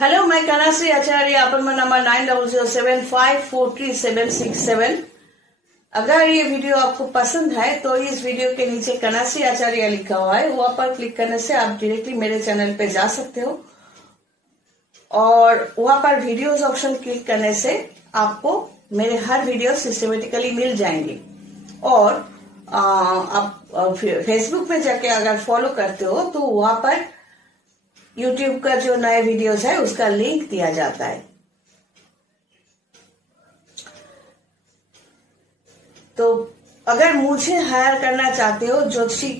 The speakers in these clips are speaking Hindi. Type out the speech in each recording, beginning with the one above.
हेलो, मैं कनाश्री आचार्य, अपॉइंटमेंट नंबर 9007543767। अगर ये वीडियो आपको पसंद है तो इस वीडियो के नीचे कनाश्री आचार्य लिखा हुआ है, वहां पर क्लिक करने से आप डायरेक्टली मेरे चैनल पे जा सकते हो और वहां पर वीडियोस ऑप्शन क्लिक करने से आपको मेरे हर वीडियो सिस्टमेटिकली मिल जाएंगे। और आप फेसबुक पे जाके अगर फॉलो करते हो तो वहां पर यूट्यूब का जो नए वीडियोस है उसका लिंक दिया जाता है। तो अगर मुझे हायर करना चाहते हो ज्योतिषी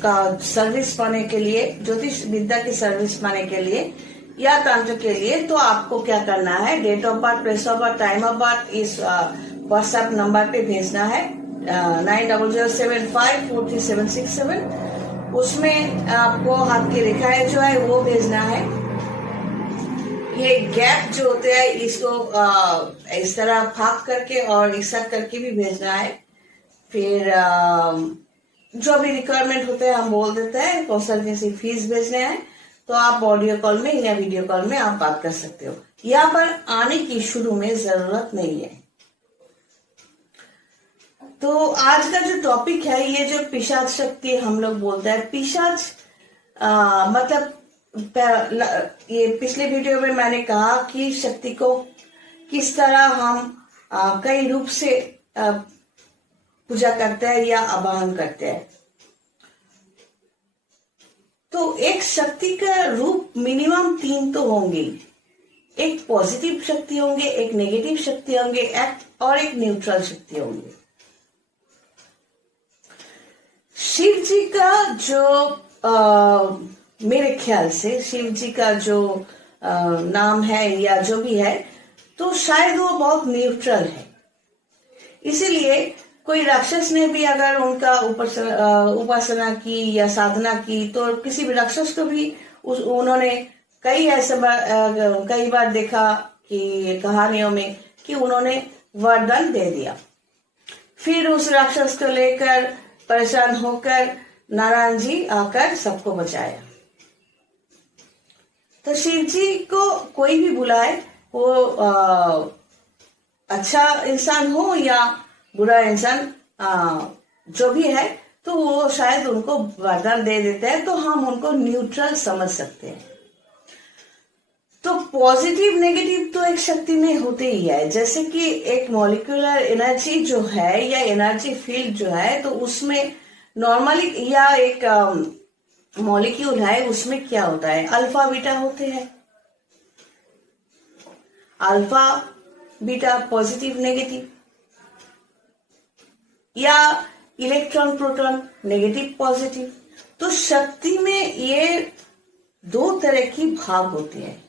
का सर्विस पाने के लिए, ज्योतिष विद्या की सर्विस पाने के लिए या तंत्र के लिए, तो आपको क्या करना है, date of birth, place of birth, time of birth इस व्हाट्सएप नंबर पे भेजना है 9007543767। उसमें आपको हाथ की रेखाएं जो है वो भेजना है। ये गैप जो होते हैं इसको इस तरह फाक करके और ऐसा करके भी भेजना है। फिर जो भी रिक्वायरमेंट होते हैं हम बोल देते हैं, कंसल्टेंसी फीस भेजने हैं तो आप ऑडियो कॉल में या वीडियो कॉल में आप बात कर सकते हो। यहाँ पर आने की शुरू में जरूरत नहीं है। तो आज का जो टॉपिक है, ये जो पिशाच शक्ति हम लोग बोलते हैं, पिशाच मतलब ये पिछले वीडियो में मैंने कहा कि शक्ति को किस तरह हम कई रूप से पूजा करते हैं या आवाहन करते हैं। तो एक शक्ति का रूप मिनिमम 3 तो होंगे। एक पॉजिटिव शक्ति होंगे, एक नेगेटिव शक्ति होंगे और एक न्यूट्रल शक्ति होंगे। शिव जी का जो मेरे ख्याल से शिव जी का जो नाम है या जो भी है, तो शायद वो बहुत न्यूट्रल है। इसीलिए कोई राक्षस ने भी अगर उनका उपासना की या साधना की तो किसी भी राक्षस को भी उन्होंने कई बार देखा कि कहानियों में कि उन्होंने वरदान दे दिया। फिर उस राक्षस को लेकर परेशान होकर नारायण जी आकर सबको बचाया। तो शिव जी को कोई भी बुलाए, वो अच्छा इंसान हो या बुरा इंसान जो भी है, तो वो शायद उनको वरदान दे देते हैं, तो हम उनको न्यूट्रल समझ सकते हैं। तो पॉजिटिव नेगेटिव तो एक शक्ति में होते ही है। जैसे कि एक मॉलिक्यूलर एनर्जी जो है या एनर्जी फील्ड जो है, तो उसमें नॉर्मली या एक मॉलिक्यूल है, उसमें क्या होता है, अल्फा बीटा होते हैं। अल्फा बीटा पॉजिटिव नेगेटिव, या इलेक्ट्रॉन प्रोटॉन नेगेटिव पॉजिटिव। तो शक्ति में ये 2 तरह की भाग होते हैं।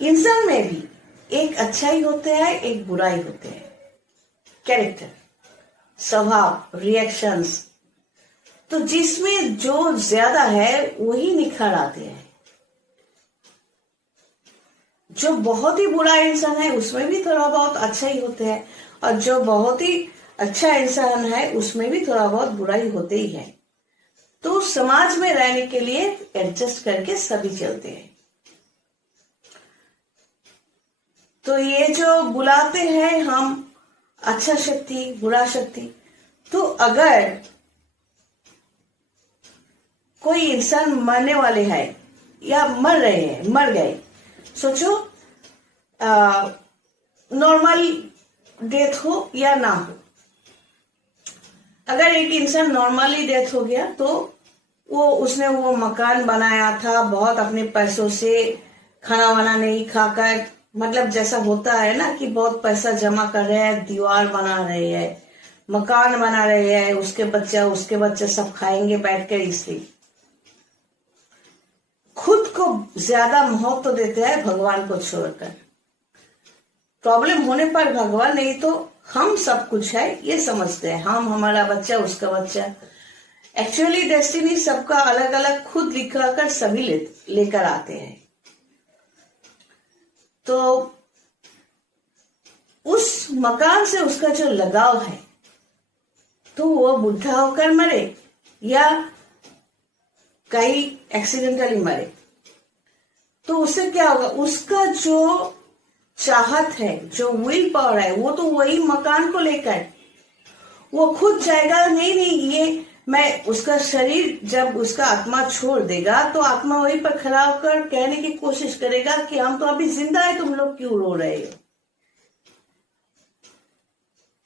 इंसान में भी एक अच्छाई होते हैं, एक बुराई होते हैं। कैरेक्टर, स्वभाव, रिएक्शंस, तो जिसमें जो ज्यादा है वही निखर आते हैं। जो बहुत ही बुरा इंसान है उसमें भी थोड़ा बहुत अच्छा ही होते हैं, और जो बहुत ही अच्छा इंसान है उसमें भी थोड़ा बहुत बुराई होते ही है। तो समाज में रहने के लिए एडजस्ट करके सभी चलते हैं। तो ये जो बुलाते हैं हम अच्छा शक्ति, बुरा शक्ति, तो अगर कोई इंसान मरने वाले हैं या मर रहे हैं, मर गए, सोचो नॉर्मल डेथ हो या ना हो। अगर एक इंसान नॉर्मली डेथ हो गया तो उसने वो मकान बनाया था बहुत अपने पैसों से, खाना वाना नहीं खाकर, मतलब जैसा होता है ना कि बहुत पैसा जमा कर रहे हैं, दीवार बना रहे हैं, मकान बना रहे हैं, उसके बच्चे सब खाएंगे बैठकर, इसलिए खुद को ज्यादा महत्व तो देते हैं भगवान को छोड़कर। प्रॉब्लम होने पर भगवान नहीं तो हम सब कुछ है ये समझते हैं, हम, हमारा बच्चा, उसका बच्चा। एक्चुअली डेस्टिनी सबका अलग अलग खुद लिखा कर सभी लेकर आते हैं। तो उस मकान से उसका जो लगाव है, तो वो बुढ़ा होकर मरे या कहीं एक्सीडेंटली मरे, तो उससे क्या होगा, उसका जो चाहत है, जो विल पावर है, वो तो वही मकान को लेकर, वो खुद चाहेगा नहीं नहीं ये मैं, उसका शरीर जब उसका आत्मा छोड़ देगा तो आत्मा वहीं पर खड़ा होकर कहने की कोशिश करेगा कि हम तो अभी जिंदा है, तुम लोग क्यों रो रहे हो।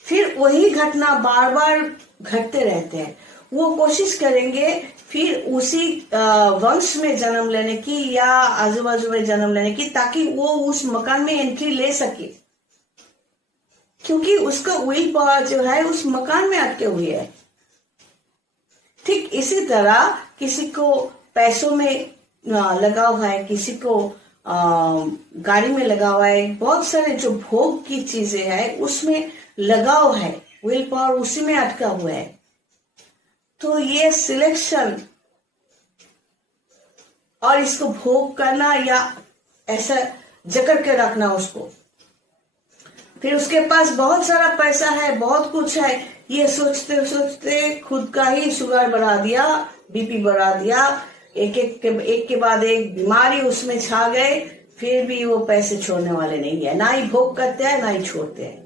फिर वही घटना बार बार घटते रहते हैं। वो कोशिश करेंगे फिर उसी वंश में जन्म लेने की या आजू बाजू में जन्म लेने की, ताकि वो उस मकान में एंट्री ले सके, क्योंकि उसका विल पावर जो है उस मकान में अटके हुए है। ठीक इसी तरह किसी को पैसों में लगा हुआ है, किसी को गाड़ी में लगा हुआ है, बहुत सारे जो भोग की चीजें हैं उसमें लगाव है, विल पावर उसी में अटका हुआ है। तो ये सिलेक्शन और इसको भोग करना या ऐसा जकड़ के रखना उसको, फिर उसके पास बहुत सारा पैसा है, बहुत कुछ है, ये सोचते सोचते खुद का ही शुगर बढ़ा दिया, बीपी बढ़ा दिया, एक के बाद एक बीमारी उसमें छा गए, फिर भी वो पैसे छोड़ने वाले नहीं है, ना ही भोग करते हैं ना ही छोड़ते हैं।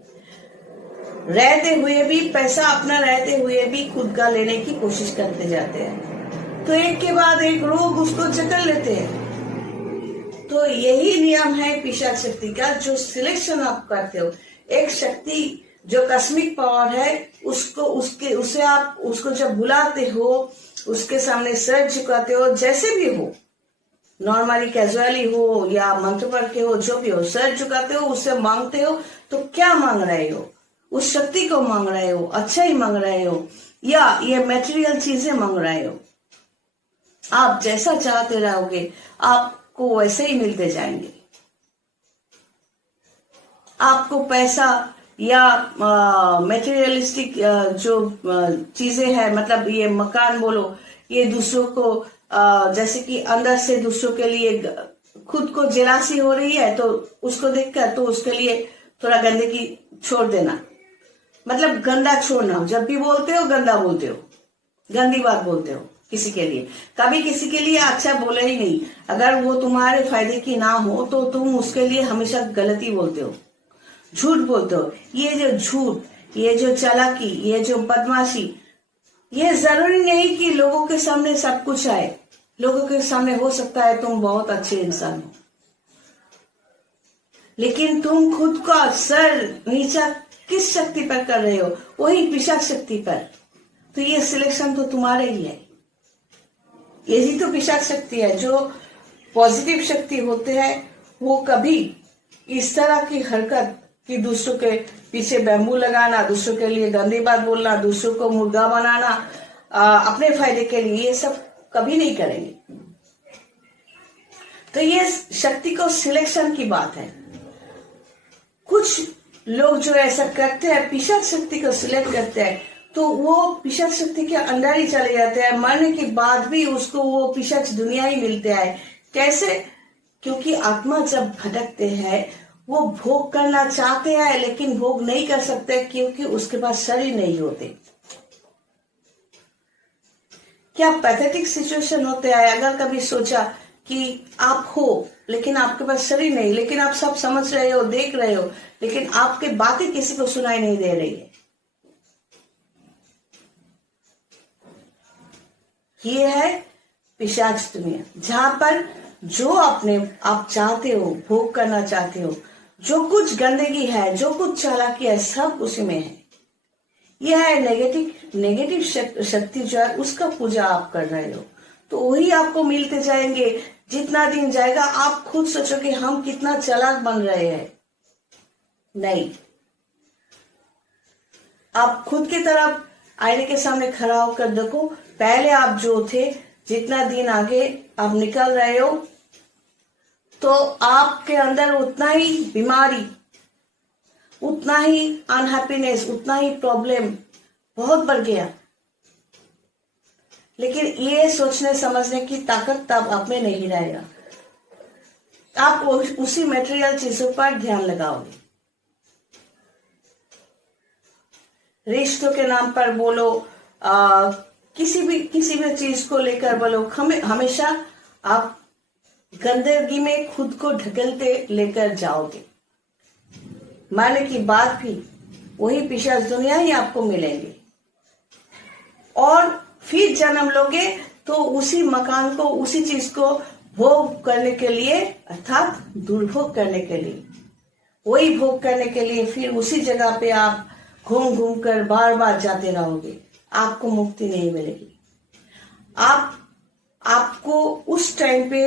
रहते हुए भी, पैसा अपना रहते हुए भी खुद का लेने की कोशिश करते जाते हैं, तो एक के बाद एक रोग उसको जकड़ लेते हैं। तो यही नियम है पिशाच शक्ति का, जो सिलेक्शन आप करते हो। एक शक्ति जो कस्मिक पावर है, उसे आप उसको जब बुलाते हो, उसके सामने सर झुकाते हो, जैसे भी हो, नॉर्मली कैजुअली हो या मंत्र पढ़ के हो, जो भी हो, सर झुकाते हो, उससे मांगते हो, तो क्या मांग रहे हो? उस शक्ति को मांग रहे हो, अच्छा ही मांग रहे हो, या ये मटेरियल चीजें मांग रहे हो? आप जैसा चाहते रहोगे आपको वैसे ही मिलते जाएंगे। आपको पैसा या मटेरियलिस्टिक जो चीजें हैं, मतलब ये मकान बोलो, ये दूसरों को जैसे कि अंदर से दूसरों के लिए खुद को जेलासी हो रही है, तो उसको देखकर तो उसके लिए थोड़ा गंदगी छोड़ देना, मतलब गंदा छोड़ना। जब भी बोलते हो गंदा बोलते हो, गंदी बात बोलते हो किसी के लिए, कभी किसी के लिए अच्छा बोले ही नहीं। अगर वो तुम्हारे फायदे की ना हो तो तुम उसके लिए हमेशा गलती बोलते हो, झूठ बोलते हो। ये जो झूठ, ये जो चालाकी, ये जो बदमाशी, ये जरूरी नहीं कि लोगों के सामने सब कुछ आए। लोगों के सामने हो सकता है तुम बहुत अच्छे इंसान हो, लेकिन तुम खुद का सर नीचा किस शक्ति पर कर रहे हो? वही पिशाच शक्ति पर। तो ये सिलेक्शन तो तुम्हारे ही है। यही तो पिशाच शक्ति है। जो पॉजिटिव शक्ति होते हैं वो कभी इस तरह की हरकत कि दूसरों के पीछे बैम्बू लगाना, दूसरों के लिए गंदी बात बोलना, दूसरों को मुर्गा बनाना अपने फायदे के लिए, ये सब कभी नहीं करेंगे। तो ये शक्ति को सिलेक्शन की बात है। कुछ लोग जो ऐसा करते हैं, पिशाच शक्ति को सिलेक्ट करते हैं, तो वो पिशाच शक्ति के अंदर ही चले जाते हैं। मरने के बाद भी उसको वो पिशाच दुनिया ही मिलते हैं। कैसे? क्योंकि आत्मा जब भटकते हैं वो भोग करना चाहते हैं, लेकिन भोग नहीं कर सकते क्योंकि उसके पास शरीर नहीं होते। क्या पैथेटिक सिचुएशन होते हैं। अगर कभी सोचा कि आप हो लेकिन आपके पास शरीर नहीं, लेकिन आप सब समझ रहे हो, देख रहे हो, लेकिन आपकी बातें किसी को सुनाई नहीं दे रही है। ये है पिशाच दुनिया, जहां पर जो आप चाहते हो, भोग करना चाहते हो, जो कुछ गंदगी है, जो कुछ चालाकी है, सब उसी में है। यह है नेगेटिव शक्ति जो है, उसका पूजा आप कर रहे हो, तो वही आपको मिलते जाएंगे। जितना दिन जाएगा आप खुद सोचो कि हम कितना चालाक बन रहे हैं। नहीं, आप खुद की तरफ आईने के सामने खड़ा होकर देखो, पहले आप जो थे, जितना दिन आगे आप निकल रहे हो, तो आपके अंदर उतना ही बीमारी, उतना ही अनहैप्पीनेस, उतना ही प्रॉब्लम बहुत बढ़ गया। लेकिन ये सोचने समझने की ताकत तब आप में नहीं रहेगा। आप उसी मटेरियल चीजों पर ध्यान लगाओगे। रिश्तों के नाम पर बोलो, किसी भी चीज को लेकर बोलो, हमेशा आप गंदगी में खुद को ढकेलते लेकर जाओगे। मरने की बात भी वही पिशाच दुनिया ही आपको मिलेंगे और फिर जन्म लोगे तो उसी मकान को, उसी चीज को भोग करने के लिए, अर्थात दुर्भोग करने के लिए, वही भोग करने के लिए फिर उसी जगह पे आप घूम घूम कर बार बार जाते रहोगे। आपको मुक्ति नहीं मिलेगी। आपको उस टाइम पे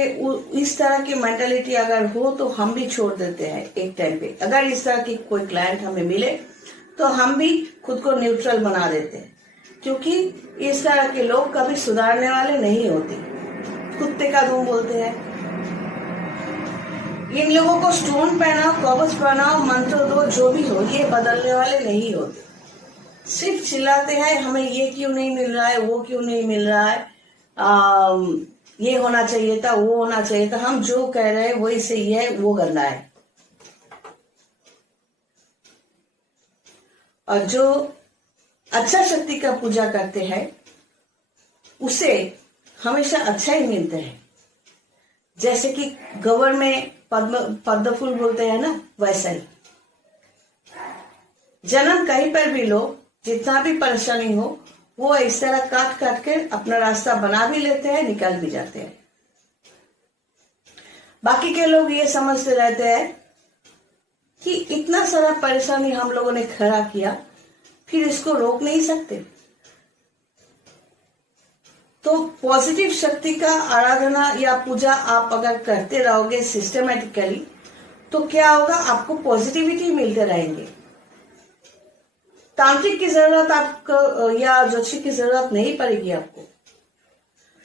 इस तरह की मेंटालिटी अगर हो तो हम भी छोड़ देते हैं एक टाइम पे। अगर इस तरह की कोई क्लाइंट हमें मिले तो हम भी खुद को न्यूट्रल बना देते हैं, क्योंकि इस तरह के लोग कभी सुधारने वाले नहीं होते, कुत्ते का धूम बोलते हैं। इन लोगों को स्टोन पहनाओ, कवच पहनाओ, मंत्र दो, जो भी हो, ये बदलने वाले नहीं होते। सिर्फ चिल्लाते हैं हमें ये क्यों नहीं मिल रहा है, वो क्यों नहीं मिल रहा है, ये होना चाहिए था, वो होना चाहिए था। हम जो कह रहे हैं वही सही है, वो गंदा है। और जो अच्छा शक्ति का पूजा करते हैं उसे हमेशा अच्छा ही मिलता है। जैसे कि गवर में पद्म फूल बोलते हैं ना, वैसा ही जन्म कहीं पर भी लो, जितना भी परेशानी हो, वो इस तरह काट काट के अपना रास्ता बना भी लेते हैं, निकल भी जाते हैं। बाकी के लोग ये समझते रहते हैं कि इतना सारा परेशानी हम लोगों ने खड़ा किया, फिर इसको रोक नहीं सकते। तो पॉजिटिव शक्ति का आराधना या पूजा आप अगर करते रहोगे सिस्टमेटिकली, तो क्या होगा, आपको पॉजिटिविटी मिलते रहेंगे। तांत्रिक की जरूरत आपको या ज्योतिषी की जरूरत नहीं पड़ेगी आपको।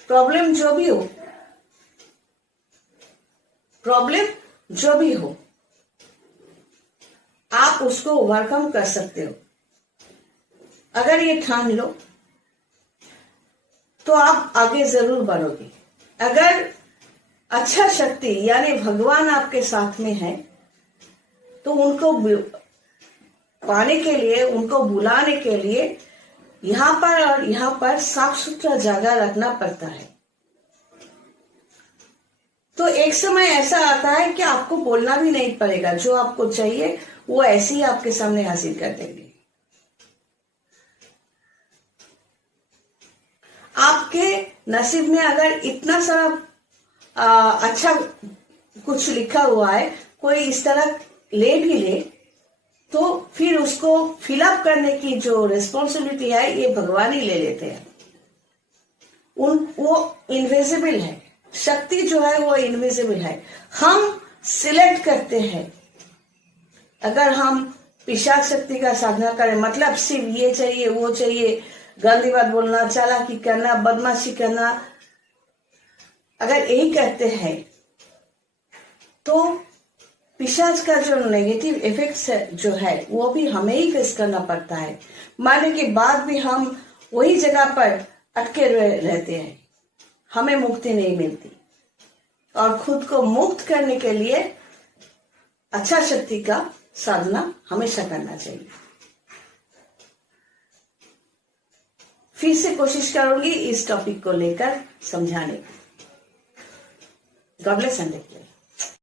प्रॉब्लम जो भी हो आप उसको ओवरकम कर सकते हो। अगर ये ठान लो तो आप आगे जरूर बढ़ोगे। अगर अच्छा शक्ति यानी भगवान आपके साथ में है तो उनको पाने के लिए, उनको बुलाने के लिए यहां पर और यहां पर साफ सुथरा जगह रखना पड़ता है। तो एक समय ऐसा आता है कि आपको बोलना भी नहीं पड़ेगा, जो आपको चाहिए वो ऐसे ही आपके सामने हासिल कर देंगे। आपके नसीब में अगर इतना सारा अच्छा कुछ लिखा हुआ है, कोई इस तरह ले भी ले, तो फिर उसको फिलअप करने की जो रिस्पॉन्सिबिलिटी है ये भगवान ही ले लेते हैं। वो इनविजिबल है, शक्ति जो है वो इनविजिबल है। हम सिलेक्ट करते हैं। अगर हम पिशाच शक्ति का साधना करें, मतलब सिर्फ ये चाहिए, वो चाहिए, गंदी बात बोलना, चालाकी करना, बदमाशी करना, अगर यही करते हैं तो पिशाच का जो नेगेटिव इफेक्ट्स जो है वो भी हमें ही फेस करना पड़ता है। मरने के बाद भी हम वही जगह पर अटके रहते हैं, हमें मुक्ति नहीं मिलती। और खुद को मुक्त करने के लिए अच्छा शक्ति का साधना हमेशा करना चाहिए। फिर से कोशिश करूंगी इस टॉपिक को लेकर समझाने की। God bless Sunday.